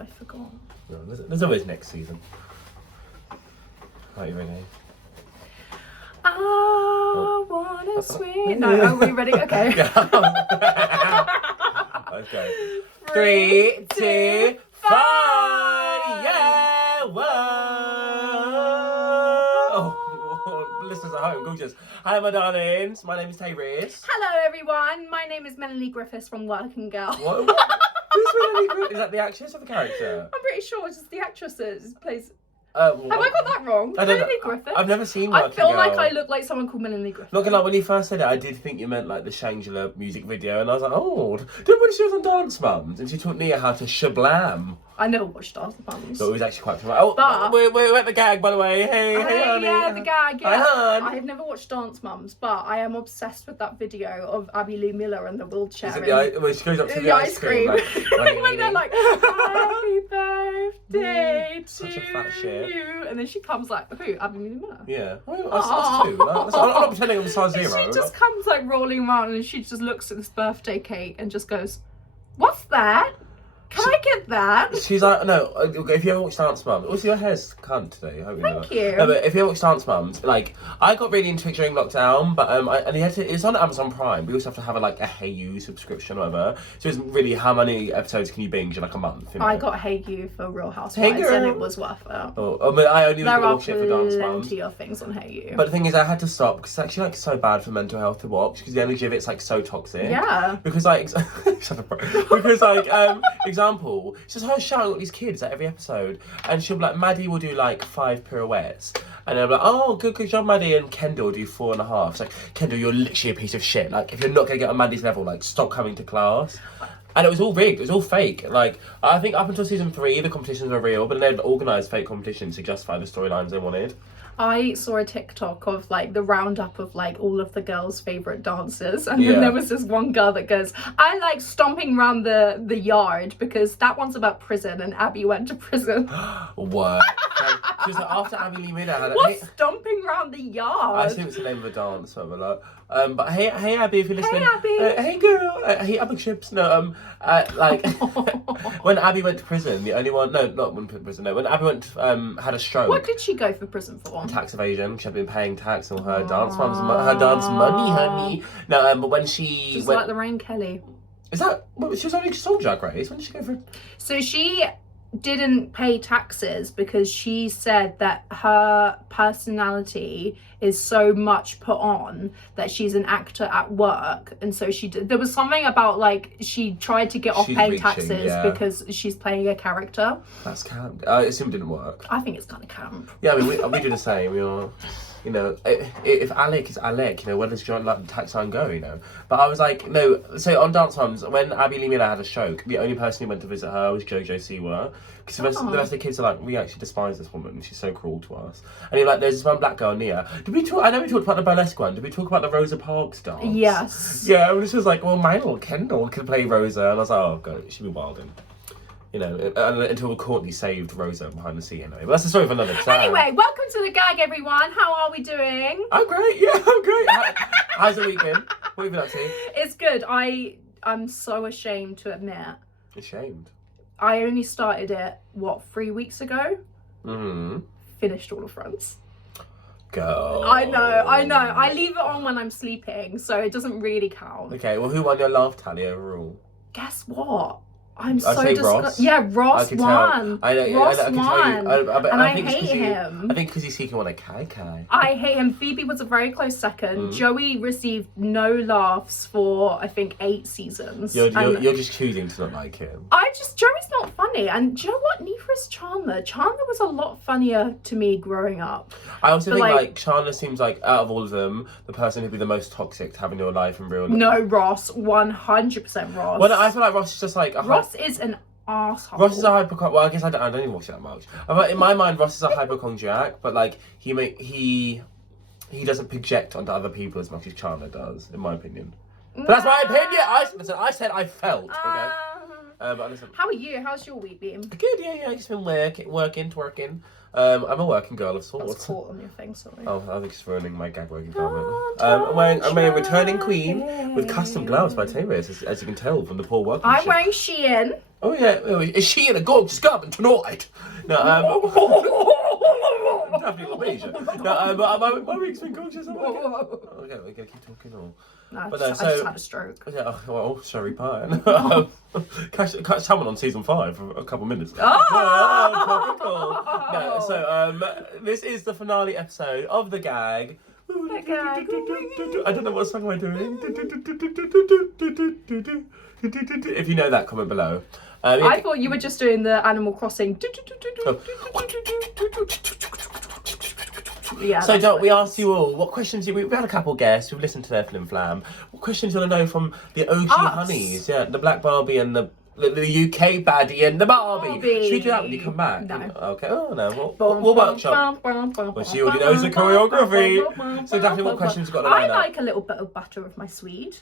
I forgot. No, there's always next season. Right, you ready? I wanna swing. No, are we ready? Okay. Okay. 3, 2, 5. Yeah. Whoa. Oh, listeners at home, gorgeous. Hi, my darlings. My name is Tayris. Hello, everyone. My name is Melanie Griffiths from Working Girl. What? Who's Melanie Griffiths? Is that the actress or the character? I'm pretty sure it's just the actress that plays. Well, Have I got that wrong? I don't Melanie know. Griffiths. I've never seen Working I feel Girl. like I look like someone called Melanie Griffiths. Not gonna lie, when you first said it, I did think you meant like the Shangela music video, and I was like, oh, do you know when she was on Dance Mums and she taught Nia how to shablam? I never watched Dance Mums. So it was actually quite fun. Oh, But- we're at the gag, by the way. Hey, honey. Yeah, the gag. Yeah. Hi, hon. I have never watched Dance Mums, but I am obsessed with that video of Abby Lee Miller and the wheelchair. Is it when she goes up to the ice cream? Like, Like, when they're like, happy birthday to Such a fat shit. you. And then she comes like, who? Abby Lee Miller. Yeah. That's two. I'm not pretending I'm size And zero. she just comes like rolling around and she just looks at this birthday cake and just goes, what's that? Can I get that? She's like, no, if you ever watch Dance Mums, also your hair's cunt today. I hope you know Thank that. you. No, but if you ever watch Dance Mums, like, I got really into it during lockdown, but it's on Amazon Prime. We also have to have a Hey You subscription or whatever. So it's really how many episodes can you binge in like a month? You know? I got Hey You for Real Housewives Hey and girl. it was worth it. But I only There are watch it for Dance Mums. plenty of things on Hey You. But the thing is, I had to stop because it's actually so bad for mental health to watch because the energy of it's so toxic. Yeah. Because example, it's just her shouting at these kids at every episode, and she'll be like, Maddie will do 5 pirouettes, and I'm like, oh, good job, Maddie, and Kendall will do 4.5. It's like, Kendall, you're literally a piece of shit. Like, if you're not gonna get on Maddie's level, stop coming to class. And it was all rigged. It was all fake. I think up until season 3, the competitions were real, but they'd organised fake competitions to justify the storylines they wanted. I saw a TikTok of the roundup of all of the girls' favourite dances, and then there was this one girl that goes, I like stomping around the yard because that one's about prison and Abby went to prison. What? She was like, after Abby Lee Miller had What's stomping around the yard? I assume it's the name of a dance, whatever. But hey Abby, if you're listening. Hey Abby. Hey girl. Hey Abby Chips. No, when Abby went to prison, the only one. No, not when prison. No, when Abby went had a stroke. What did she go for prison for? Tax evasion. She had been paying tax on her dance money, honey. No, but when she just went, like Lorraine Kelly. Is that? Well, she was only Soul Drag Race. When did she go for? So she didn't pay taxes because she said that her personality is so much put on that she's an actor at work, and so there was something about she tried to get off paying taxes because she's playing a character. That's camp. I assume it didn't work. I think it's kind of camp. Yeah, I mean we do the same. We are, if Alec is Alec, where does John tax line go? But I was like, no. So on Dance Mums, when Abby Lee Miller had a stroke, the only person who went to visit her was JoJo Siwa, because the rest of the kids are like, we actually despise this woman. She's so cruel to us. And you're like, there's this one black girl, Nia. Did we talk? I know we talked about the burlesque one. Did we talk about the Rosa Parks dance? Yes. Yeah, and she was like, well, my little Kendall could play Rosa, and I was like, oh god, she'd be wilding. Until Courtney saved Rosa behind the scene. But that's the story of another time. Anyway, welcome to the gag, everyone. How are we doing? I'm great. Yeah, I'm great. How's the week been? What have you been up to? It's good. I'm so ashamed to admit. Ashamed. I only started it, 3 weeks ago? Mm-hmm. Finished all of Friends. Go. I know. I leave it on when I'm sleeping, so it doesn't really count. Okay, well, who won your laugh tally overall? Guess what? I'm I'd so say disgusted. Ross. Yeah, Ross won. I Ross can won. tell you. And I hate him. I think because he's seeking on a Kai. I hate him. Phoebe was a very close second. Joey received no laughs for, I think, 8 seasons. You're just choosing to not like him. Joey's not funny. And do you know what? Neither is Chandler. Chandler was a lot funnier to me growing up. I also think Chandler seems like, out of all of them, the person who'd be the most toxic to have in your life in real life. No, Ross. 100% Ross. Well, I feel like Ross is just like... Ross is an arsehole. Ross is a hypochondriac. Well, I guess I don't even watch it that much. But in my mind, Ross is a hypochondriac, but he doesn't project onto other people as much as Chandler does, in my opinion. But that's my opinion. I said I felt. Okay. But listen, How are you? How's your week been? good, yeah. Just been working. I'm a working girl of I was sorts. caught on your thing, sorry. Oh, I think it's ruining my gag working garment. I'm a returning queen with custom gloves by Tayris, as you can tell from the poor workmanship. I'm wearing Shein. Oh yeah, is she in a gorgeous garment tonight? No, definitely not Asia. No, but my week's been gorgeous. Okay, we're gonna keep talking or. No, But I no, just had a stroke. Yeah, well, sorry, pie. Catch someone on season 5 for a couple minutes. Oh! Topical. No, so this is the finale episode of the gag. The gag. I don't know what song am I doing. If you know that, comment below. I thought you were just doing the Animal Crossing. Yeah. So we asked you all what questions we had a couple guests. We've listened to their flim flam. What questions you want to know from the OG honeys? Yeah, the Black Barbie and the UK baddie and the Barbie. Should we do that when you come back? No. Okay. Oh no. We'll workshop. Well, she already knows the choreography. So Daphne, what questions you got to I line up? like a little bit of butter with my Swede.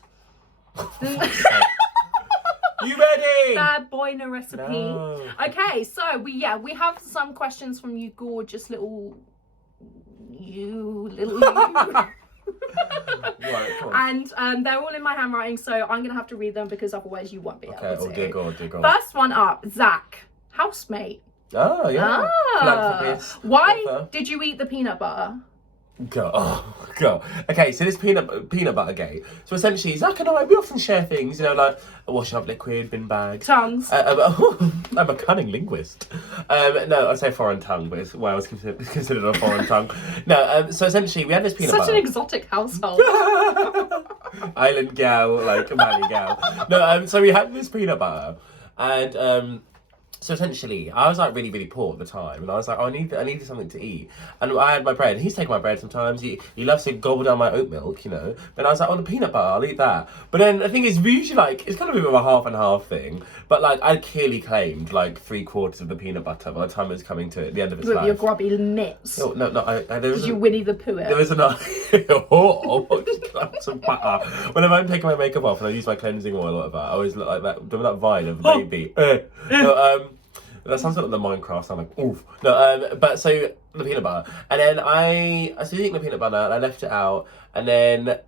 You ready? Bad boy no recipe. No. Okay, so we have some questions from you gorgeous little you. Right, come on. And they're all in my handwriting, so I'm gonna have to read them because otherwise you won't be able to. Oh dear God. First one up, Zach, housemate. Oh yeah. Philanthropist. Why Author. did you eat the peanut butter? Go. Okay, so this peanut butter gate. So essentially, Zach and I, we often share things, like washing up liquid, bin bags. Tongues. I'm a cunning linguist. No, I say foreign tongue, but it's why I was considered a foreign tongue. No, so essentially, we had this peanut butter. Such an exotic household. Island gal, like Mali gal. No, so we had this peanut butter, and so essentially, I was like really, really poor at the time, and I was like, I needed something to eat, and I had my bread. And he's taking my bread sometimes. He loves to gobble down my oat milk, But I was like, the peanut butter, I'll eat that. But then the thing is, we usually it's kind of a bit of a half and half thing. But I clearly claimed 3/4 of the peanut butter by the time it was coming to the end of its With life. your grubby mitts. No. Did you Winnie the Pooh it? There was enough. Some butter. Whenever I'm taking my makeup off and I use my cleansing oil or whatever, I always look like that. Doing that vine of the baby. That sounds like the Minecraft sound like oof. No, but so the peanut butter, and then I started eating the peanut butter and I left it out, and then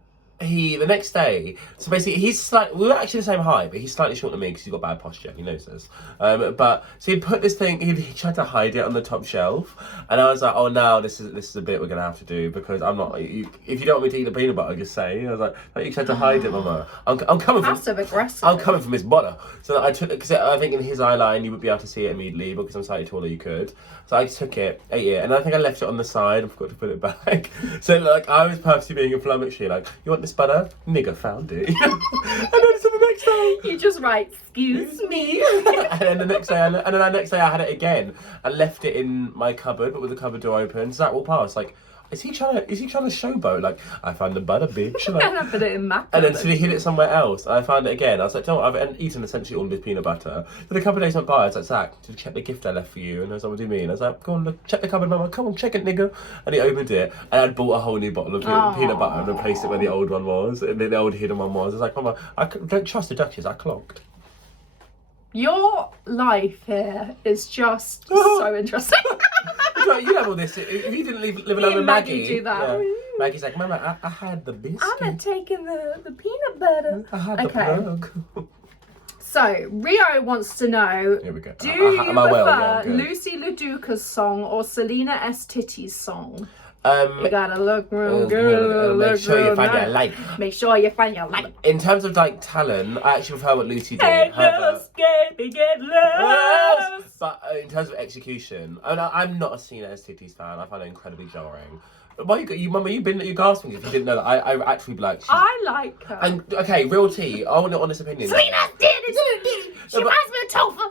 the next day, so basically we were actually the same height, but he's slightly shorter than me because he's got bad posture, he knows this. But so he put this thing, he tried to hide it on the top shelf, and I was like, oh no, this is a bit we're gonna have to do because I'm not. If you don't want me to eat the peanut butter, just say. I was like, you tried to hide it, Mama. I'm coming from passive aggressive. I'm coming from his butter. So I took it because I think in his eye line you would be able to see it immediately because I'm slightly taller. You could. So I took it, ate it, and I think I left it on the side. I forgot to put it back. So I was purposely being inflammatory. You want this butter? Nigga found it. And then so the next day you just write, excuse me. and then the next day I had it again. I left it in my cupboard, but with the cupboard door open. So that will pass. Is he trying to showboat? I found the butter, bitch. And I put it in my and then so he hid it somewhere else. And I found it again. I was like, I've eaten essentially all of this peanut butter. Then a couple of days went by. I was like, Zach, did you check the gift I left for you? And I was like, what do you mean? I was like, go on, look, check the cupboard, Mama. Come on, check it, nigga. And he opened it, and I'd bought a whole new bottle of peanut butter and replaced it where the old one was, and the old hidden one was. I was like, Mama, I don't trust the Duchess. I clocked. Your life here is just so interesting. You have all this. If you didn't live alone with Maggie do that. Yeah. Maggie's like, Mama, I had the biscuit. I'm not taking the peanut butter. I had the plug. So, Rio wants to know, Here we go. do you prefer Yeah, Lucy LaDuca's song or Selena S. Titty's song? You gotta look real good. Make sure you find your light. Make sure you find your light. In terms of talent, I actually prefer what Lucy did. Ain't no escaping it, love. But in terms of execution, I'm not a Selena S. Titty's fan. I find it incredibly jarring. Why Mama, you've gasping if you didn't know that. I actually like. I like her. And okay, real tea. I want an honest opinion. Selena did it. She reminds me of Topher.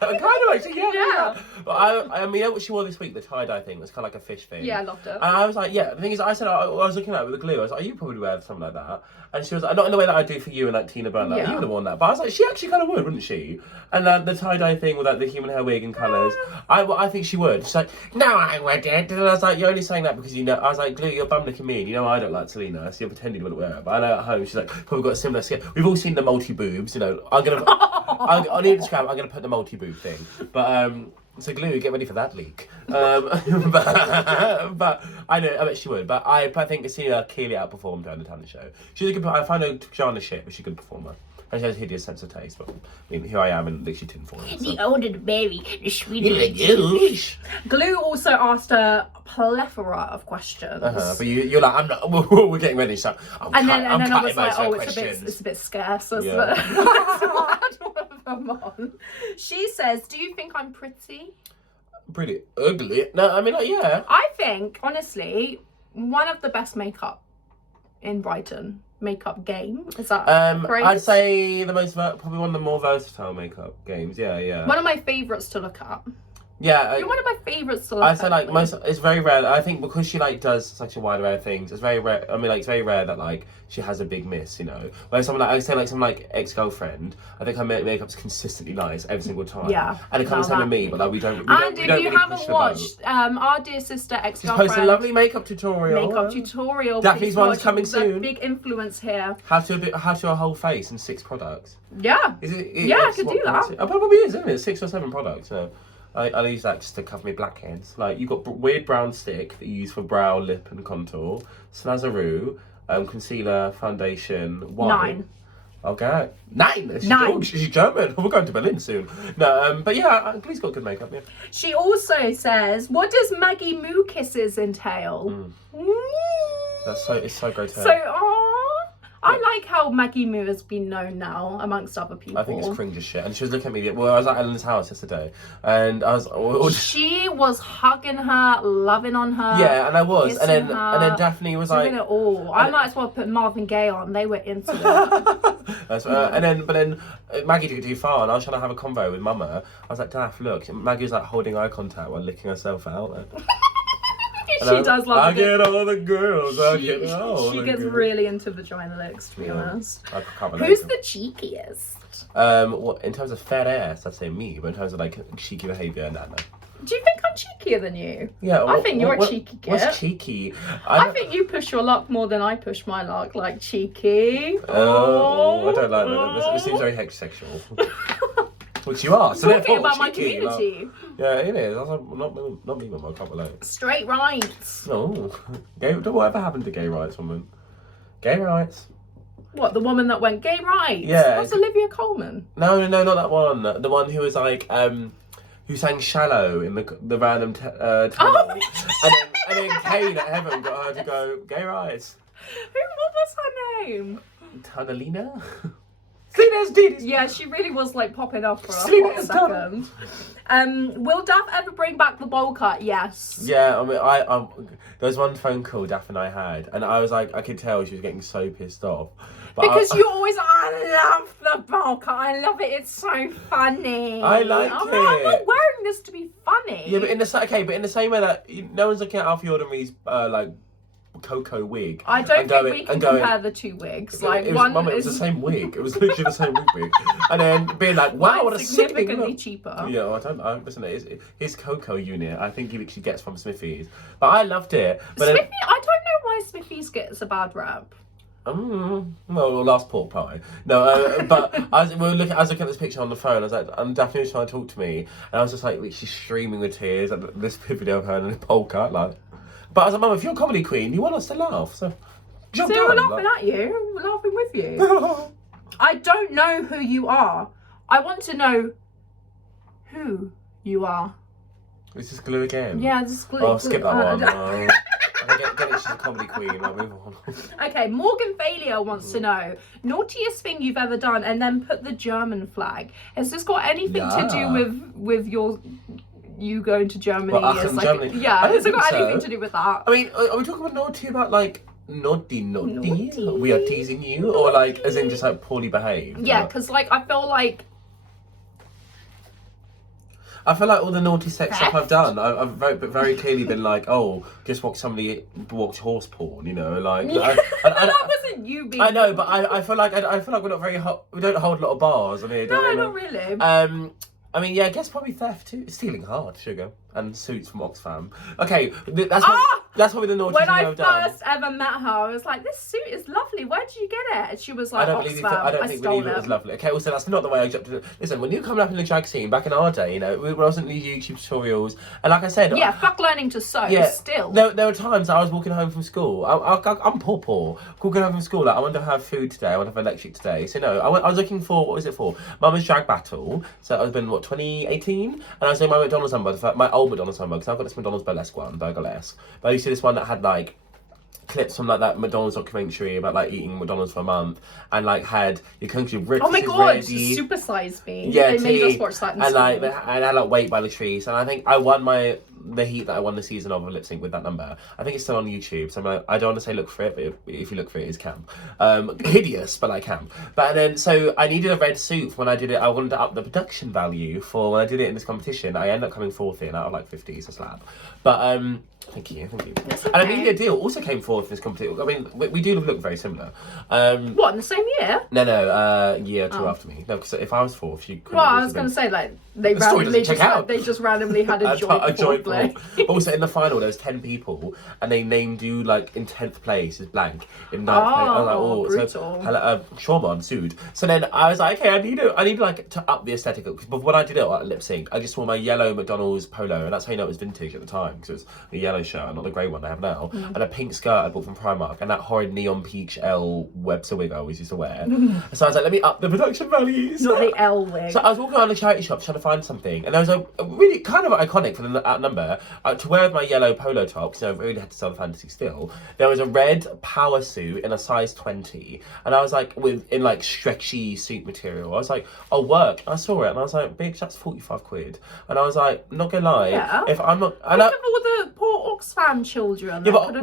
Kind of actually, Yeah. But I mean, what she wore this week, the tie-dye thing, was kind of like a fish thing. Yeah, I loved it. And I was like, yeah. The thing is, I said I was looking at it with the glue. I was like, you probably wear something like that. And she was like, not in the way that I do for you and Tina Burner. Yeah. You would have worn that. But I was like, she actually kind of would, wouldn't she? And the tie-dye thing with the human hair wig and colours, I think she would. She's like, no, I wouldn't. And I was like, you're only saying that because I was like, Glue, you're bum looking mean. I don't like Selena, so you're pretending you wouldn't wear it. But I know at home, she's like, probably got a similar skin. We've all seen the multi-boobs, I'm going to... On the Instagram, I'm going to put the multi-boob thing. But, so Glue, get ready for that leak. But I bet she would. But I think Christina clearly outperformed her in the talent show. She's a good. I find her genre shit, but she's a good performer. And she has a hideous sense of taste. But I mean, here I am in literally tinfoil. So. The older the berry, the sweeter the juice. Glue also asked a plethora of questions. But you're like, I'm not. We're getting ready, so and then I was like, oh, questions. it's a bit scarce. So Yeah. She says, do you think I'm pretty? Pretty ugly. No, I mean, like, yeah. I think, honestly, one of the best makeup in Brighton. Makeup game. Is that great? I'd say probably one of the more versatile makeup games. Yeah. One of my favourites to look at. Yeah, you're one of my favourites to look at. I'd say like it's very rare. I think because she like does such a wide array of things, it's very rare. I mean, like it's very rare that like she has a big miss, you know. Whereas someone like I would say like someone like ex-girlfriend, I think her makeup's consistently nice every single time. Yeah, and it comes down to me, but like we don't. And if you haven't watched our dear sister ex-girlfriend, post a lovely makeup tutorial. Daphne's one's coming soon. Big influence here. How to a whole face in 6 products. Yeah. I could do that. It probably is, isn't it? 6 or 7 products. So. I use that just to cover my blackheads. Like, you've got weird brown stick that you use for brow, lip and contour. Snazzaroo, concealer, foundation, white. 9. Okay. 9? She's German. We're going to Berlin soon. No, but yeah, Glee's got good makeup, yeah. She also says, what does Maggie Moo kisses entail? It's so grotesque. I like how Maggie Moo has been known now amongst other people. I think it's cringe as shit. And she was looking at me. Well, I was at Ellen's house yesterday, and I was. She was hugging her, loving on her. Yeah, and I was, and then Daphne was like, doing it all. I might as well put Marvin Gaye on. They were into it. but then Maggie took it too far, and I was trying to have a convo with Mama. I was like, Daph, look, Maggie was like holding eye contact while licking herself out. She does love I get all the girls. She gets really into vagina licks, to be honest. Who's the cheekiest? Well, in terms of fat ass, I'd say me. But in terms of like cheeky behaviour, Nana. Do you think I'm cheekier than you? Yeah, I think you're a cheeky kid. What's cheeky? I think you push your luck more than I push my luck. Like cheeky. Oh, I don't like that. It seems very heterosexual. Which you are. So talking about my community. Like, yeah, it is. Not me, Mum. I can't relate. Straight rights. No. Whatever happened to gay rights, woman? Gay rights. What, the woman that went gay rights? Yeah. That's Olivia Colman. No, not that one. The one who was like, who sang "Shallow" in the random tunnel. And then Kane at Heaven got her to go gay rights. What was her name? Tunnelina. Yeah, she really was like popping off for a hot second. Will Daph ever bring back the bowl cut? Yes. Yeah, I mean, there was one phone call Daph and I had, and I was like, I could tell she was getting so pissed off. Because you're always like, I love the bowl cut. I love it. It's so funny. I like it. I'm not wearing this to be funny. Yeah, but in the same way that no one's looking at Alfie Ordinary's like cocoa wig. I don't think we can compare the 2 wigs. Like it was the same wig. It was literally the same wig. And then being like, wow, what a significantly cheaper. Yeah, I listen. His cocoa unit, I think he literally gets from Smithy's. But I loved it. But Smithy, I don't know why Smithy's gets a bad rap. Well, last pork pie. No, but I was looking at this picture on the phone. I was like, Daphne was trying to talk to me, and I was just like, she's streaming with tears at this video of her in a polka, like. But I was like, Mum, if you're a comedy queen, you want us to laugh, so jump down. We're laughing at you. We're laughing with you. I don't know who you are. I want to know who you are. Is this Glue again? Yeah, this is Glue. Oh, skip that one. Get it, she's a comedy queen. I'll move on. Okay, Morgan Failure wants to know, naughtiest thing you've ever done, and then put the German flag. Has this got anything to do with you going to Germany? Well, Germany. Yeah, has it got anything to do with that? I mean, are we talking about naughty about like naughty? We are teasing you, or like as in just like poorly behaved? Yeah, because like I feel like all the naughty sex stuff I've done, I've very clearly been like, oh, just watch somebody watch horse porn, you know, like. That wasn't you being. I know, but I feel like we're not very we don't hold a lot of bars. I mean, not really. I mean, yeah, I guess probably theft too. Stealing hard, sugar, and suits from Oxfam. Okay, that's That's probably the naughtiest When thing I I've done. first ever met her, I was like, this suit is lovely. Where did you get it? And she was like, I don't believe Oxfam. believe it was lovely. Okay, also that's not the way I jumped to. Listen, when you come up in the drag scene back in our day, you know, it wasn't these YouTube tutorials, and like I said, Yeah, fuck learning to sew. Still. There were times I was walking home from school. I'm poor. Walking home from school, like I want to have food today. I want to have electric today. So no, I was looking for, what was it for? Mama's drag battle. So I've been 2018, and I was doing my McDonald's number, my old McDonald's number, because I've got this McDonald's burlesque one, burlesque. But I used to do this one that had like clips from like that McDonald's documentary about like eating McDonald's for a month, and like had your country ripped. Oh my god, Super Size Me. Yeah, they made us watch that in and school. like I had like Wait by Latrice, and I think I won the heat that I won the season of lip sync with that number. I think it's still on YouTube, so I don't want to say look for it, but if you look for it, it's camp. Hideous, but like camp. But then so I needed a red suit for when I did it. I wanted to up the production value for when I did it in this competition. I ended up coming fourth in out of like 50, so slap. But thank you. Okay. And Amelia Deal also came fourth in this competition. I mean, we do look very similar. What, in the same year? No, year or two after me. No, because if I was fourth, you couldn't. Well, I was going to say, like, they just randomly had a joint play. Also, in the final, there was 10 people, and they named you, like, in 10th place as blank. In 9th place. I was like, oh, brutal. So, trauma ensued. So then I was like, okay, I need like, to up the aesthetic. Because when I did it at lip sync, I just wore my yellow McDonald's polo, and that's how you know it was vintage at the time, because it was a yellow shirt, not the grey one I have now, and a pink skirt I bought from Primark, and that horrid neon peach L Webster wig I always used to wear. So I was like, let me up the production values. Not the L wig. So I was walking around the charity shop trying to find something, and there was a really kind of iconic for the number to wear with my yellow polo top, because I really had to sell the fantasy still. There was a red power suit in a size 20, and I was like, in like stretchy suit material. I was like, I'll work. I saw it, and I was like, bitch, that's 45 quid. And I was like, not gonna lie, if I'm not, Think of all the poor Oxfam children. Yeah, but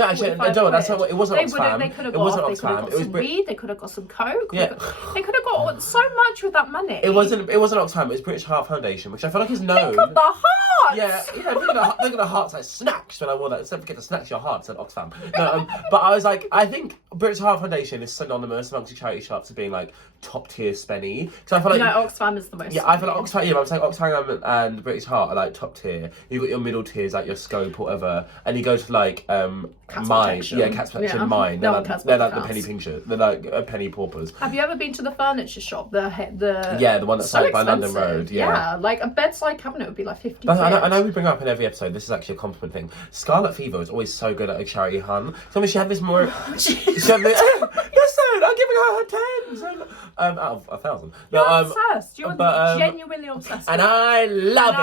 actually, no, that's not. It wasn't Oxfam. They could have It wasn't got Oxfam. some weed. They could have got some coke. Yeah. They could have got so much with that money. It wasn't Oxfam. It was British Heart Foundation, which I feel like is known. Think of the hearts. Yeah. Look at the hearts like snacks when I wore that. Don't forget to snatch your hearts at Oxfam. No, but I was like, I think British Heart Foundation is synonymous amongst the charity shops of being like top tier spenny. Because I feel like Oxfam is the most. Yeah, I feel like Oxfam. Yeah, I was like Oxfam and British Heart are like top tier. You've got your middle tiers like your Scope or whatever, and you go to like Mine. Yeah, Cat's Protection, Mine. They're like the penny pinchers. They're like penny paupers. Have you ever been to the furniture shop? The one that's like by London Road. Yeah, like a bedside cabinet would be like 50. I know we bring up in every episode. This is actually a compliment thing. Scarlet Fever is always so good at a charity hunt. So she had this more. Listen, I'm giving her tens out of 1,000. You're obsessed. You're genuinely obsessed. And I love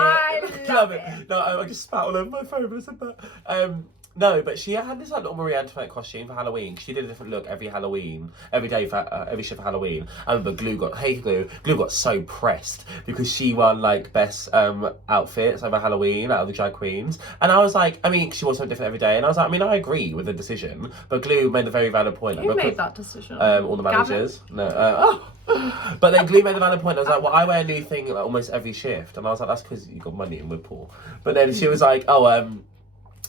it. Love it. No, I just spat all over my phone when I said that. No, but she had this like little Marie Antoinette costume for Halloween. She did a different look every Halloween, every day for every shift for Halloween. I remember Glue got so pressed because she won like best outfits over Halloween out of the drag queens. And I was like, I mean, she wore something different every day. And I was like, I mean, I agree with the decision, but Glue made a very valid point. Who made that decision? All the managers. Gavin? No. But then Glue made a valid point. I was like, well, I wear a new thing like, almost every shift. And I was like, that's because you got money and we're poor. But then she was like,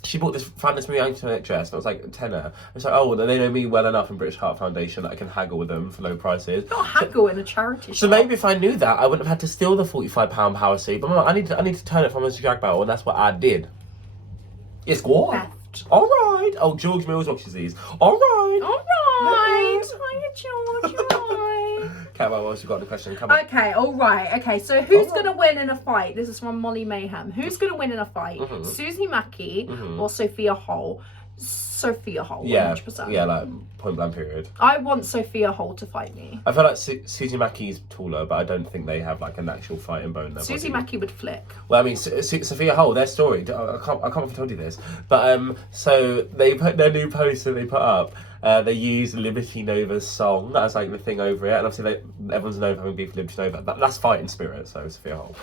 she bought found this Marie Antoinette dress, and it was like a tenner. It's like, oh, well, they know me well enough in British Heart Foundation that I can haggle with them for low prices. Not haggle in a charity shop. So maybe if I knew that, I wouldn't have had to steal the £45 power suit. But I need to turn it from a drag battle, and that's what I did. Yes, go on. Theft. All right. Oh, George Mills watches these. All right. Hiya, George. Okay, well, what else you got in the question? Come on. Okay, all right. Okay, so who's going to win in a fight? This is from Molly Mayhem. Who's going to win in a fight? Susie Mackey or Sophia Hole? Sophia Hole, 100%. Yeah, like point blank period. I want Sophia Hole to fight me. I feel like Susie Mackey's taller, but I don't think they have like an actual fighting bone there. Susie Mackey would flick. Well, I mean, Sophia Hole, their story, I can't remember if I told you this, but so they put their new poster they put up. They used Liberty Nova's song. That's like the thing over it, and obviously everyone's known for having beef with Liberty Nova. That's fighting spirit. So Sophia Hole.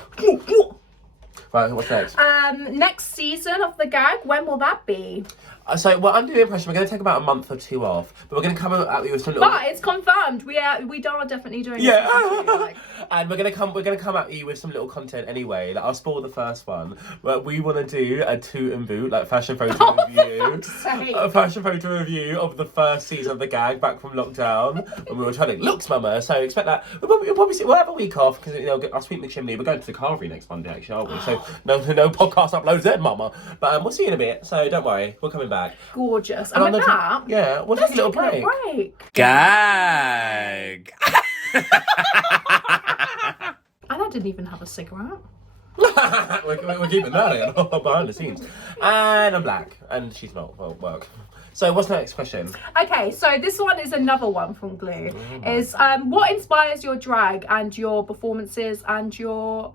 Right, what's next? Next season of the gag. When will that be? So we're under the impression we're going to take about a month or two off, but we're going to come out with some little. But it's confirmed. We are definitely doing. Yeah, a season 2, and we're gonna come at you with some little content anyway. Like, I'll spoil the first one, but we want to do a toot and boot, like fashion photo review, a fashion photo review of the first season of the gag back from lockdown when we were trying to looks, mama. So expect that. We'll have a week off because our sweet McChimney. We're going to the Carvery next Monday, actually, aren't we? So no podcast uploads then, mama. But we'll see you in a bit. So don't worry, we're coming back. Gorgeous. And with that, yeah, we'll take a little break. Gag. And I didn't even have a cigarette. we're keeping that in behind the scenes. And I'm black, and she's not. Well, work. So what's the next question? Okay, so this one is another one from Glue. Is what inspires your drag and your performances and your...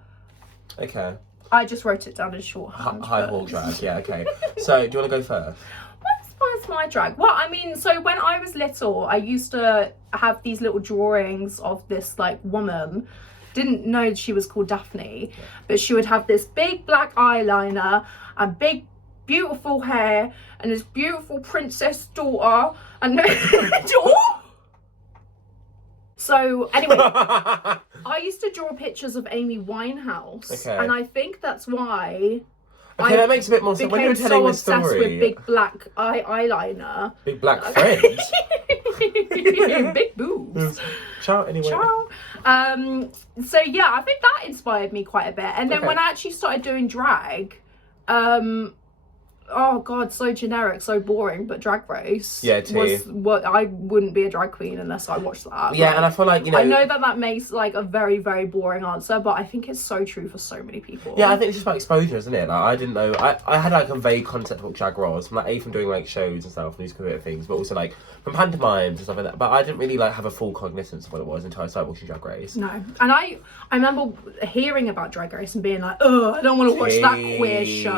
Okay. I just wrote it down in shorthand. High hall drag, yeah, okay. So do you want to go first? What inspires my drag? Well, I mean, so when I was little, I used to have these little drawings of this like woman. Didn't know she was called Daphne, but she would have this big black eyeliner and big beautiful hair and this beautiful princess daughter and so anyway, I used to draw pictures of Amy Winehouse, and I think that's why that makes a bit more sense when you're telling the story. Obsessed with big black eyeliner, big black friends, big boobs. Ciao, anyway. Ciao. So yeah, I think that inspired me quite a bit. And then when I actually started doing drag, oh god, so generic, so boring, but Drag Race was what I wouldn't be a drag queen unless I watched that. Yeah, and I feel like, I know that makes like a very, very boring answer, but I think it's so true for so many people. Yeah, I think it's just about exposure, isn't it? Like, I didn't know, I had like a vague concept of what drag was, from like from doing like shows and stuff, musical theatre things, but also like from pantomimes and stuff like that, but I didn't really like have a full cognizance of what it was until I started watching Drag Race. No, and I remember hearing about Drag Race and being like, oh, I don't want to watch that queer show.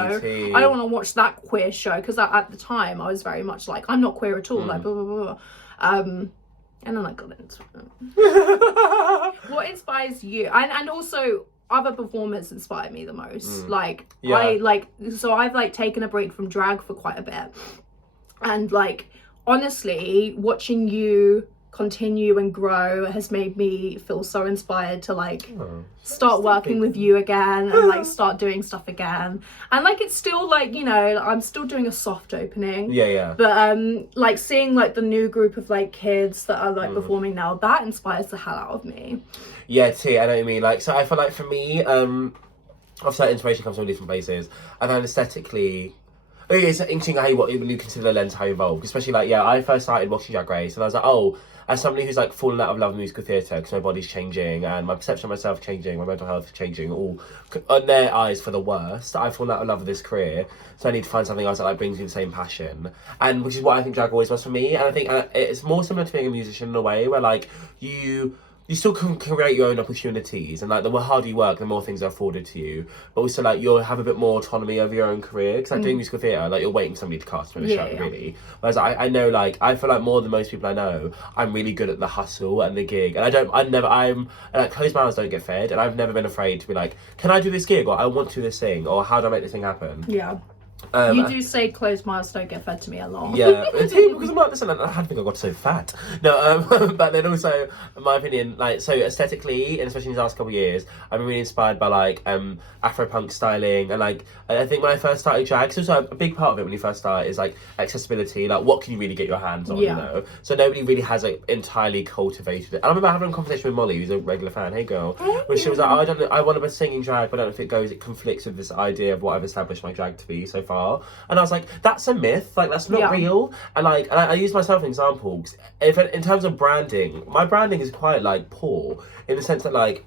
I don't want to watch that queer show, because at the time I was very much like, I'm not queer at all, like blah blah blah. And then I got into it. What inspires you? And also other performers inspire me the most. I've like taken a break from drag for quite a bit, and like honestly watching you continue and grow has made me feel so inspired to like start working with you again and like start doing stuff again. And like it's still like, you know, I'm still doing a soft opening, but like seeing like the new group of like kids that are like performing now, that inspires the hell out of me. Yeah, T, I know what you mean. Like, so I feel like for me, obviously inspiration comes from different places, and then aesthetically, it's interesting how when you consider the lens how you evolved, especially like, I first started watching Drag Race and I was like, oh, as somebody who's like fallen out of love with musical theatre because my body's changing and my perception of myself changing, my mental health changing, all on their eyes for the worst, I've fallen out of love with this career, so I need to find something else that like brings me the same passion, and which is what I think drag always was for me. And I think it's more similar to being a musician in a way where like you still can create your own opportunities, and like the more harder you work, the more things are afforded to you, but also like you'll have a bit more autonomy over your own career, because like doing musical theatre, like you're waiting for somebody to cast you in a show, really. Whereas I know, like, I feel like more than most people I know, I'm really good at the hustle and the gig, and I'm like, closed mouths don't get fed, and I've never been afraid to be like, can I do this gig, or I want to do this thing, or how do I make this thing happen? You do say closed mouths don't get fed to me a lot. Yeah, because I'm like, listen, I don't think I got so fat. No, but then also, in my opinion, like, so aesthetically, and especially in the last couple of years, I've been really inspired by like Afro-punk styling, and like, I think when I first started drag, so a big part of it when you first start is like accessibility, like what can you really get your hands on, you know? So nobody really has like entirely cultivated it. And I remember having a conversation with Molly, who's a regular fan, hey girl, where she was like, I want to be singing drag, but I don't know if it conflicts with this idea of what I've established my drag to be so far. And I was like, that's a myth, like that's not real. And like, and I use myself as an example, in terms of branding, my branding is quite like poor, in the sense that like,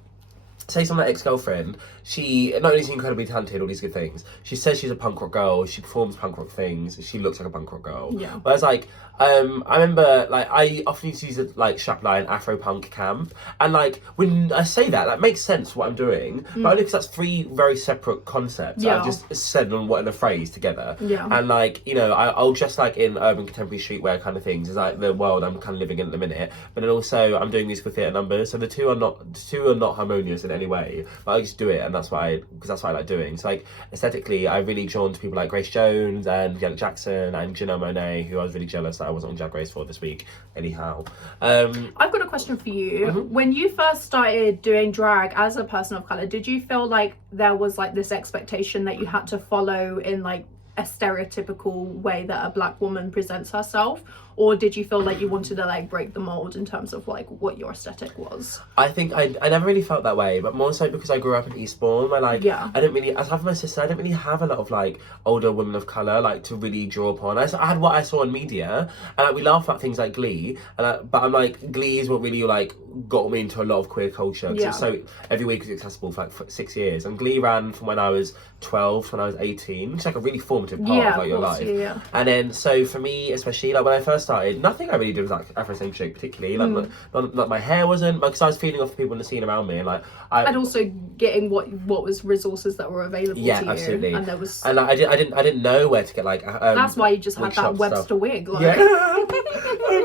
say someone like ex-girlfriend, she not only is incredibly talented, all these good things, she says she's a punk rock girl, she performs punk rock things, she looks like a punk rock girl. Whereas like, I remember like I often used to use it like strapline Afro punk camp, and like when I say that makes sense what I'm doing, but only because that's three very separate concepts that I've just said in a phrase together. And like, you know, I'll just like in urban contemporary streetwear kind of things is like the world I'm kind of living in at the minute, but then also I'm doing musical theatre numbers, so the two are not harmonious in any way, but I just do it, and that's what I like doing. So like aesthetically, I really drawn to people like Grace Jones and Janet Jackson and Janelle Monáe, who I was really jealous that I wasn't on Drag Race for this week. Anyhow, I've got a question for you. When you first started doing drag as a person of color, did you feel like there was like this expectation that you had to follow in like a stereotypical way that a black woman presents herself, or did you feel like you wanted to like break the mold in terms of like what your aesthetic was? I think I never really felt that way, but more so because I grew up in Eastbourne, where like I didn't really, as half my sister, I didn't really have a lot of like older women of colour like to really draw upon. I had what I saw in media, and like we laugh at things like Glee, and but I'm like, Glee is what really like got me into a lot of queer culture, because so every week was accessible for like 6 years, and Glee ran from when I was 12 to when I was 18, which is like a really formative part of like your life. And then so for me especially, like when I first started, nothing I really did was like Afro-centric particularly, like not my hair wasn't, because I was feeding off the people in the scene around me, and like and also getting what was resources that were available to you. Absolutely. And there was, and like, I didn't know where to get like that's why you just had that Webster wig, like.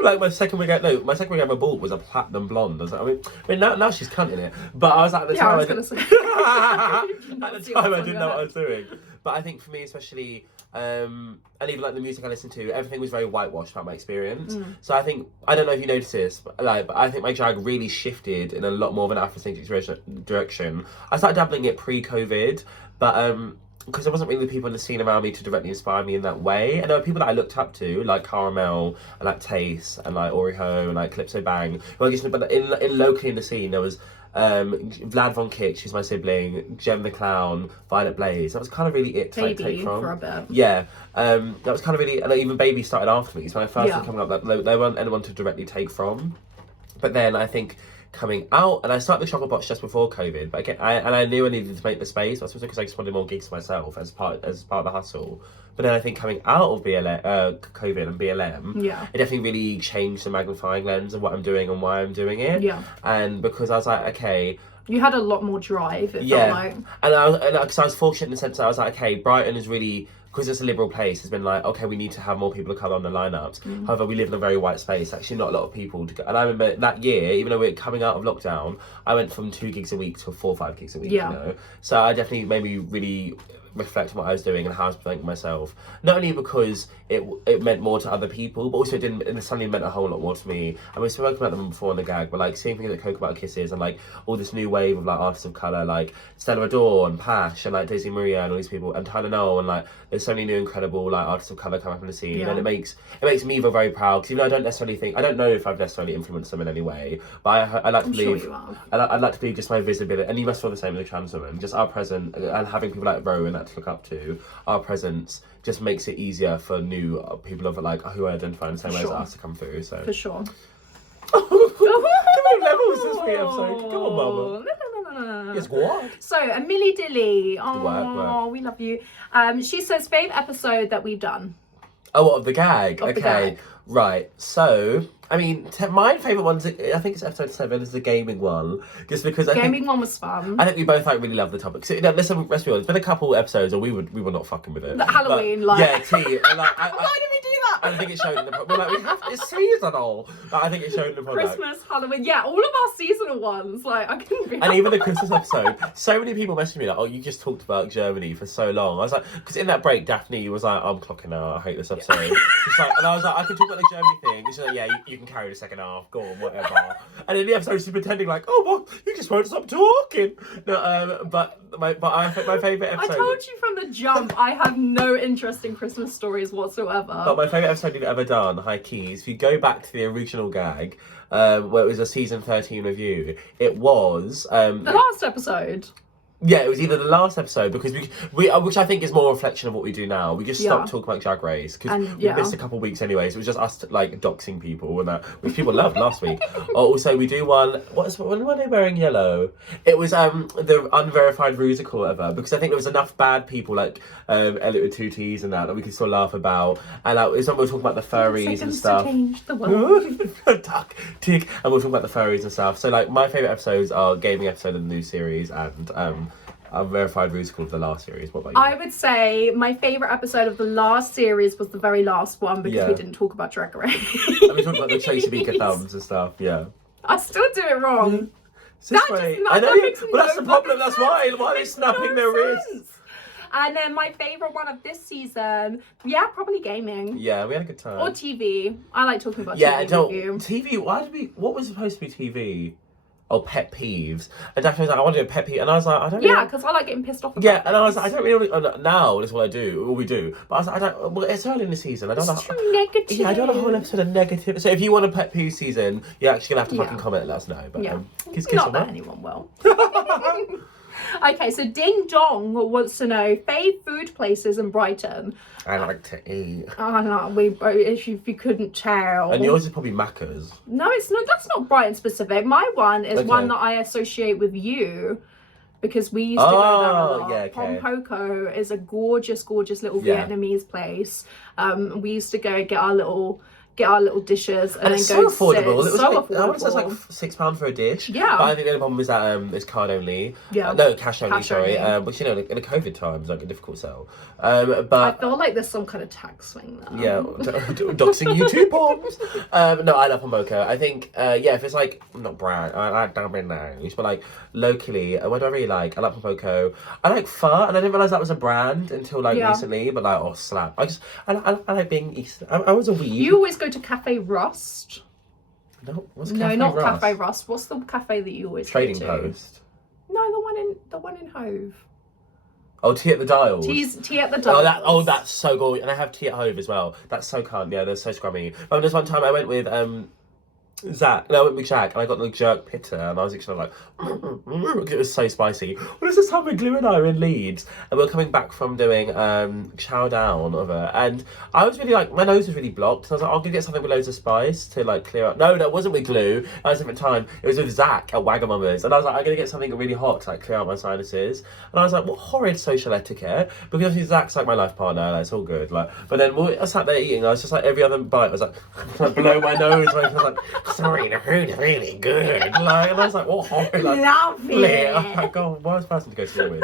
Like my second wig ever bought was a platinum blonde. I mean now she's cunting it, but I was at the time at the time I didn't know what I was doing. But I think for me especially, and even like the music I listened to, everything was very whitewashed about my experience. So I think, I don't know if you noticed this, but I think my drag really shifted in a lot more of an Afrocentric direction. I started dabbling it pre-COVID, but because there wasn't really people in the scene around me to directly inspire me in that way. And there were people that I looked up to, like Caramel and like Taste and like Oriho and like Calypso Bang. Well, but in locally in the scene there was Vlad Von Kitsch, who's my sibling, Jem the Clown, Violet Blaze. That was kind of really it to like, take from. For a bit. Yeah, that was kind of really, and like, even Baby started after me. So when I first started coming up, they weren't anyone to directly take from. But then I think coming out, and I started the Chocolate Box just before COVID, but again, I knew I needed to make the space. That's also because I just wanted more gigs myself as part of the hustle. But then I think coming out of COVID and BLM, it definitely really changed the magnifying lens of what I'm doing and why I'm doing it. Yeah. And because I was like, okay, you had a lot more drive, it felt like. And because I was fortunate in the sense that I was like, okay, Brighton is really, because it's a liberal place, has been like, okay, we need to have more people of colour on the lineups. However, we live in a very white space. Actually, not a lot of people to go. And I remember that year, even though we're coming out of lockdown, I went from 2 gigs a week to 4 or 5 gigs a week. You know, so I definitely made me really reflect on what I was doing and how I was presenting myself. Not only because it meant more to other people, but also it suddenly meant a whole lot more to me. And we've spoken about them before in the gag, but like seeing things like Cocoa Butter Kisses and like all this new wave of like artists of colour, like Stella Adore and Pash and like Daisy Maria and all these people and Tyler Noel, and like there's so many new incredible like artists of colour coming up in the scene, and it makes me feel very proud, because even though I don't know if I've necessarily influenced them in any way, but I like to believe, I'd like to believe just my visibility, and you must feel the same as a trans woman, just our presence and having people like Rowan to look up to, our presence just makes it easier for new people of like who identify in the same way as us to come through. So for sure. Levels this week episode. Come on, mama. Yes, what? So Millie Dilly, we love you. She says favourite episode that we've done. Oh, what, of the gag? Of the gag. Right. So, I mean, my favourite one, I think it's episode 7, is the gaming one. Just because I think one was fun. I think we both like really love the topic. So, let's be honest, it's been a couple episodes, or we were not fucking with it. The Halloween, but, yeah, tea. And, like, why did we do that? I think it showed in the product. We're like, we have it's seasonal. Like, I think it showed in the product. Christmas, Halloween, all of our seasonal ones. Like, I couldn't be. And even the Christmas episode, so many people messaged me like, "Oh, you just talked about Germany for so long." I was like, because in that break, Daphne was like, "I'm clocking out. I hate this episode." She's like, and I was like, "I can talk about the Germany thing." She's like, "Yeah, you can carry the second half. Go on, whatever." And in the episode, she's pretending like, "Oh, well, you just won't stop talking." No, but I think my favourite episode. I told you from the jump, I have no interest in Christmas stories whatsoever. But my favourite episode you've ever done, High Keys, if you go back to the original gag, where it was a season 13 review, it was the last episode. Yeah, it was either the last episode, because we which I think is more a reflection of what we do now. We just stopped talking about Drag Race because we missed a couple of weeks anyways. It was just us like doxing people and that, which people loved last week. Also, we do one. When were they wearing yellow? It was the unverified Rusical ever, because I think there was enough bad people like Elliot with 2 T's and that we could still laugh about. And it's when we were talking about the furries and stuff. To change the world. Duck, tick, and we're talking about the furries and stuff. So like my favourite episodes are gaming episode of the new series and Unverified Rusical of the last series. What about you? I would say my favourite episode of the last series was the very last one, because we didn't talk about Drag Race. And we talked about the Tracy Beaker thumbs and stuff, yeah. I still do it wrong. This That way. just I know, that makes but that's no the problem. fucking That's sense. why are they Makes snapping no their wrists? sense. And then my favourite one of this season, yeah, probably gaming. Yeah, we had a good time. Or TV. I like talking about Yeah, TV with you. TV. What was supposed to be TV? Oh, pet peeves. And Daphne was like, I want to do a pet peeve, and I was like, I don't. Yeah, really... because I like getting pissed off. About Yeah, and I was things. like, I don't really. Now that's what I do. All we do. But I was like, I don't. Well, it's early in the season. I don't. It's too negative. Yeah, I don't want a whole episode of negative. So if you want a pet peeve season, you're actually gonna have to Yeah. fucking comment and let us know. But Yeah. kiss Not that on anyone will. Okay, so Ding Dong wants to know fave food places in Brighton. I like to eat. Oh no, we both. If you couldn't tell. And yours is probably Macca's. No, it's not. That's not Brighton specific. My one is Okay. one that I associate with you. Because we used to go there a lot. yeah, okay. Pompoko is a gorgeous, gorgeous little Yeah. Vietnamese place. We used to go get our little dishes and, And then it's go so affordable. sit. It was So like, affordable. I want to say it's like £6 for a dish. Yeah. But I think the only problem is that it's card only. Yeah. No, cash only, Cash sorry. only. Which, you know, in a COVID time is like a difficult sell. I But feel like there's some kind of tax swing there. yeah, doxing you too, Poms. No, I love Pomoko. I think, yeah, if it's like, not brand, I like Domino's, but like locally, what do I really like? I like Pomoko. I like pho, and I didn't realise that was a brand until like Yeah. recently, but like, oh, slap. I like being East. I was a weeb. You always go to Cafe Rust. No, what's No, Cafe not Rust? Cafe Rust. What's the cafe that you always Trading go to? Post. No, the one in Hove. Oh, Tea at the Dials. Tea at the Dials. That's so good. And I have Tea at Hove as well. That's so cunt. Yeah, they're so scrummy. There's one time I went with Zach, no, I went with Jack, and I got the jerk pitta, and I was actually like, it was so spicy. Well, there's this time when Glue and I were in Leeds, and we were coming back from doing chow down of it, and I was really like, my nose was really blocked, and I was like, I'll go get something with loads of spice to like clear up. No, that wasn't with Glue, that was a different time. It was with Zach at Wagamama's, and I was like, I'm gonna get something really hot to like clear out my sinuses, and I was like, what horrid social etiquette, because obviously Zach's like my life partner, like, it's all good, like, but then I sat there eating, I was just like, every other bite, I was like blow my nose, like, I was like, sorry, the food is really good. Like, and I was like, what horrid, like, Love it. oh my god, worst person to go to dinner with.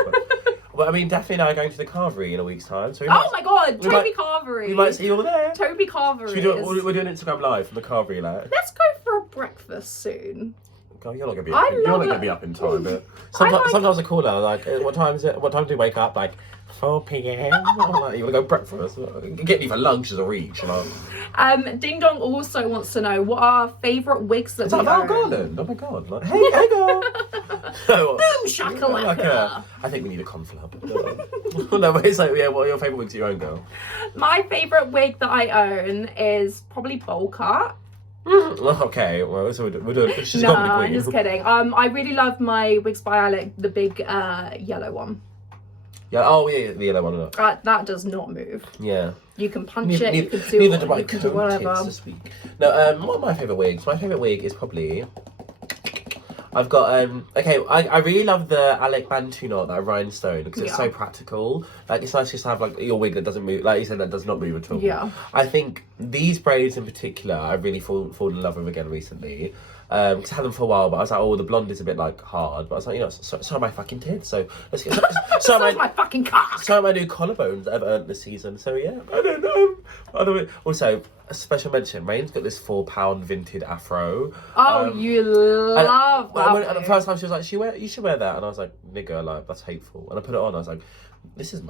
But I mean, Daphne and I are going to the Carvery in a week's time, so Oh my god, we Toby might- Carvery. we might see you all there. Toby Carvery. Should we do, we're doing Instagram live from the Carvery, like. Let's go for a breakfast soon. God, you're not gonna be I up. You're not love gonna it. be up in time, but I like- sometimes I call her like, what time is it? What time do you wake up? Like 4 p.m. I'm like, you wanna go breakfast? Get me for lunch as a reach. Like. Ding Dong also wants to know what our favourite wigs that Is we that Val own. Garland? Oh my god! Like, hey girl. Boom shakalaka. I think we need a conflab. No, but it's like, yeah. What are your favourite wigs that you own, girl? My favourite wig that I own is probably bowl cut. Okay, well, so we're doing. She's No, got me I'm queen. just kidding. I really love my Wigs by Alec, the big yellow one. Yeah. Oh yeah, the yellow one. That does not move. Yeah. You can punch it. You can do, Neither do my you can do coat tips whatever. this week. No, what are my favourite wigs? My favourite wig is probably. I've got okay. I really love the Alec Bantu knot, that rhinestone, because it's Yeah. so practical. Like, it's nice just to have like your wig that doesn't move, like you said, that does not move at all. Yeah. I think these braids in particular, I've really fallen in love with again recently. Because I had them for a while, but I was like, oh, the blonde is a bit like hard. But I was like, you know, so are my fucking tits. So let's get. So is my fucking cock. So are my new collarbones that I've earned this season. So yeah, I don't know. By the way, also a special mention. Rain's got this £4 vintage afro. Oh, you love that. And the wig. first time she was like, you should wear that, and I was like, nigga, like that's hateful. And I put it on. I was like, this is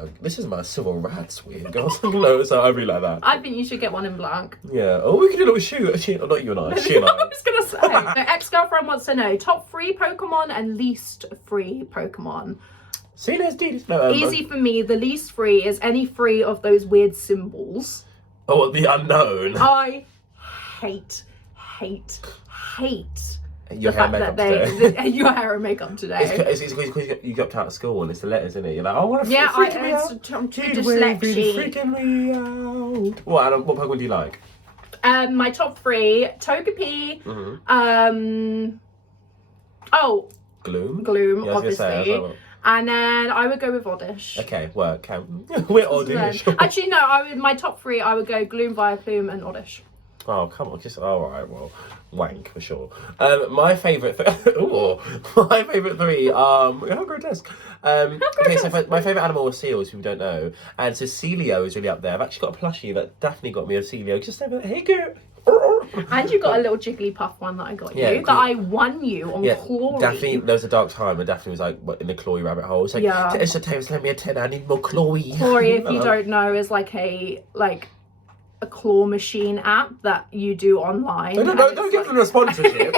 my civil rights wig. I was like, no, so I really like that. I think you should get one in black. Yeah. Oh, we could do a little shoot. Not you and I. She and I I. was gonna say. My ex-girlfriend wants to know top 3 Pokemon and least 3 Pokemon. See, let's do this. No, Easy for me. The least 3 is any 3 of those weird symbols. Oh, the unknown. I hate Your the hair fact makeup that today. your hair and makeup today. It's because you got out of school and it's the letters, isn't it? You're like, oh, what a Yeah, freaking me out. I'm too Dude, really dyslexic. freaking me out. What Pokemon do you like? My top 3: Togepi. Mm-hmm. Gloom, Yeah, I was gonna obviously. say, I was like, And then I would go with Oddish. okay, work. We're Oddish. Actually, no. My top 3, I would go Gloom, Vileplume, and Oddish. Oh, come on, just all right. Well, wank for sure. My favourite. My favourite 3. How grotesque. Okay, so my favourite animal was seals. Who don't know, and so Celio is really up there. I've actually got a plushie that Daphne got me of Celio. Just over there. Hey, girl. And you got a little Jigglypuff one that I got you, that I won you on Chloe. Daphne, there was a dark time when Daphne was like in the Chloe rabbit hole. It's like, Tayris, lend me a 10, I need more Chloe. Chloe, if you don't know, is like a claw machine app that you do online. Don't give them a sponsorship.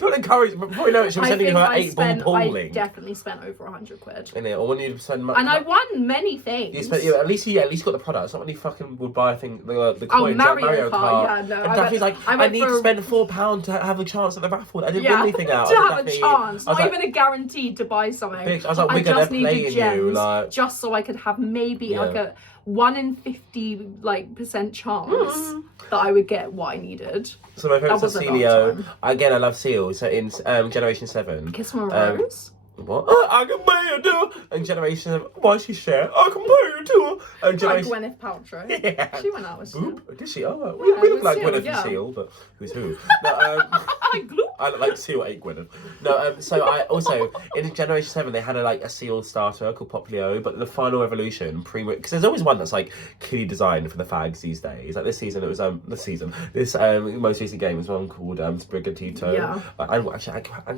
Don't encourage. Before you know it, she was sending you her 8-ball pool link. I definitely spent over 100 quid. In it, or when you spend and I won many things. You spent, at least got the product. It's not when you fucking would buy a thing, the coins, Mario Kart. Yeah, no. And Daphne's like, I need to spend £4 to have a chance at the raffle. I didn't win anything out. To have a chance, not even a guaranteed to buy something. Bitch, I was like, we're gonna play you, just so I could have maybe like a 1 in 50% chance that I would get what I needed. So my favourite is Celio. Again, I love Seal. So in Generation 7. Kiss My Rose. What? I can pay you too. And Generation 7. Why she share? I can pay you too. And Generation... Like Gwyneth Paltrow. Yeah. She went out with Seal. Did she? Oh, we look like Gwyneth and Seal, but who's who? No, I look like Seal ate Gwyneth. No, so I also in Generation 7 they had a Seal starter called Poplio, but the final evolution because there's always one that's like clearly designed for the fags these days. Like this season it was this most recent game was one called Sprigatito. Yeah. And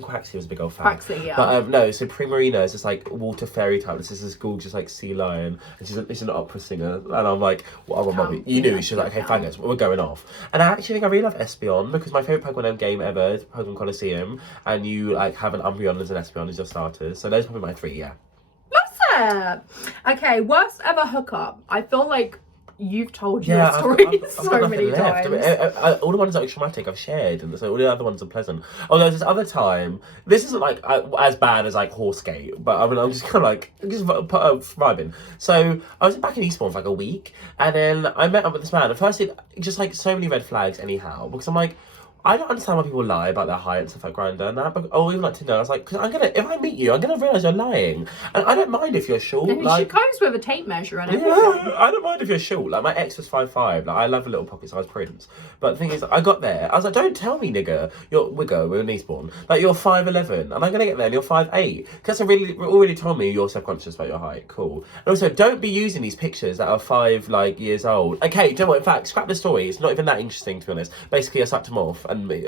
Quaxley was a big old fan. Quaxley, yeah. But no, so Primarina is this like water fairy type. This is this gorgeous like sea lion, and she's an opera singer. And I'm like, well, Mummy, you knew. She's like, okay, fine, guys, we're going off. And I actually think I really love Espeon because my favourite Pokemon game ever is Pokemon Colosseum, and you like have an Umbreon as an Espeon as your starters. So those are probably my 3, yeah. Love it. Okay, worst ever hookup. I feel like you've told your story so many times. I mean, all the ones that are traumatic I've shared, and so all the other ones are pleasant. Oh, there's this other time. This isn't like as bad as like Horsegate, but I mean, I'm just kind of like vibing. So I was back in Eastbourne for like a week, and then I met up with this man. At first, just like so many red flags, anyhow, because I'm like, I don't understand why people lie about their height and stuff like Grindr and that, but even like Tinder. I was like, because if I meet you, I'm gonna realise you're lying, and I don't mind if you're short. And she comes with a tape measure and everything. Yeah, I don't mind if you're short. Like my ex was 5'5". Like I love a little pocket-sized prince. But the thing is, I got there. I was like, don't tell me, nigga. We're in Eastbourne. Like you're 5'11", and I'm gonna get there and you're 5'8". Because already told me you're self-conscious about your height. Cool. And also, don't be using these pictures that are 5 years old. Okay, don't worry. In fact, scrap the story. It's not even that interesting to be honest. Basically, I sucked him off and me.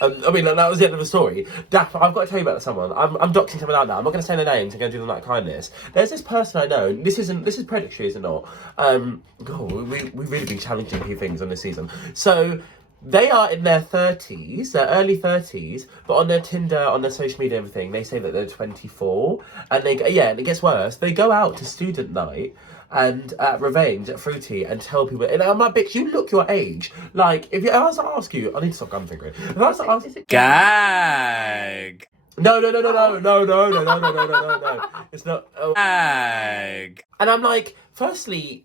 I mean, that was the end of the story. Daph, I've got to tell you about someone. I'm doxing someone out now. I'm not going to say their names. I'm going to do them that kindness. There's this person I know. This is predatory, is it not? We've really been challenging a few things on this season. So they are in their 30s, their early 30s, but on their Tinder, on their social media, everything, they say that they're 24, and and it gets worse. They go out to student night and at Revenge at Fruity and tell people, and I'm like, bitch, you look your age. Like, if I was to ask you, I need to stop gun fingering. If I was to ask, gag. No. It's not. Gag. And I'm like, firstly,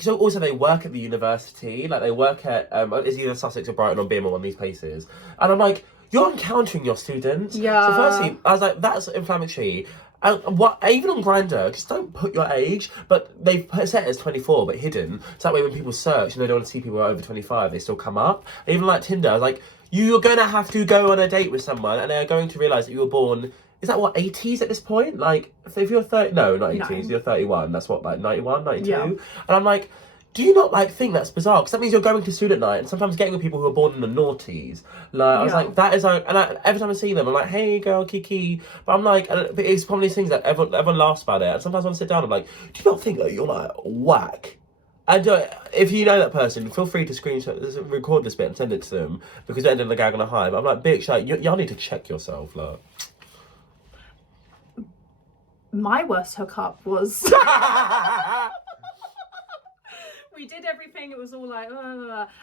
so also they work at the university, like they work at it's either Sussex or Brighton or Birmingham or one of these places, and I'm like, you're encountering your students. Yeah. So firstly, I was like, that's inflammatory. And even on Grindr, just don't put your age, but they've set it as 24, but hidden. So that way when people search and they don't want to see people who are over 25, they still come up. And even like Tinder, I was like, you're going to have to go on a date with someone and they're going to realise that you were born, is that what, 80s at this point? Like, if you're 30, no, not 80s, you're 31, that's what, like 91, 92? Yeah. And I'm like, do you not think that's bizarre? Because that means you're going to student night and sometimes getting with people who are born in the noughties. Like I was like, that is like, and every time I see them, I'm like, hey girl, Kiki. But I'm like, but it's one of these things that everyone laughs about it. And sometimes when I sit down, I'm like, do you not think that you're like whack? And if you know that person, feel free to screenshot, record this bit and send it to them because they're ending the gag on a high. But I'm like, bitch, like y'all need to check yourself, like. My worst hookup was. We did everything. It was all like,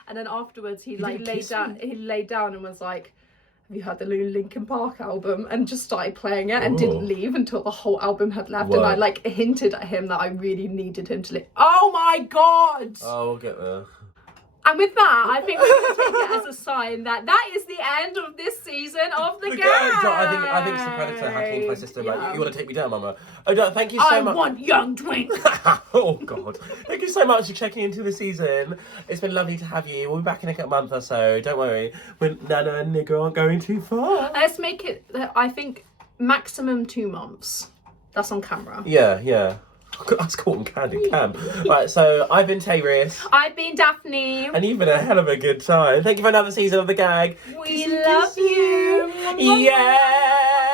and then afterwards he laid down and was like, "Have you heard the new Linkin Park album?" And just started playing it and didn't leave until the whole album had left. Whoa. And I hinted at him that I really needed him to leave. Oh my god! Oh, we'll get there. And with that, I think we're going to take it as a sign that is the end of this season of the game. I think it's a predator hacking into my system. Yeah. Like, you want to take me down, Mama? Oh, thank you so much. I want young twink. Oh God! Thank you so much for checking into the season. It's been lovely to have you. We'll be back in a month or so. Don't worry. When Nana and Nigga aren't going too far. Let's make it. I think maximum 2 months. That's on camera. Yeah. I was calling Candy Cam. Right, so I've been Tayris. I've been Daphne. And you've been a hell of a good time. Thank you for another season of The Gag. We love you. Yeah.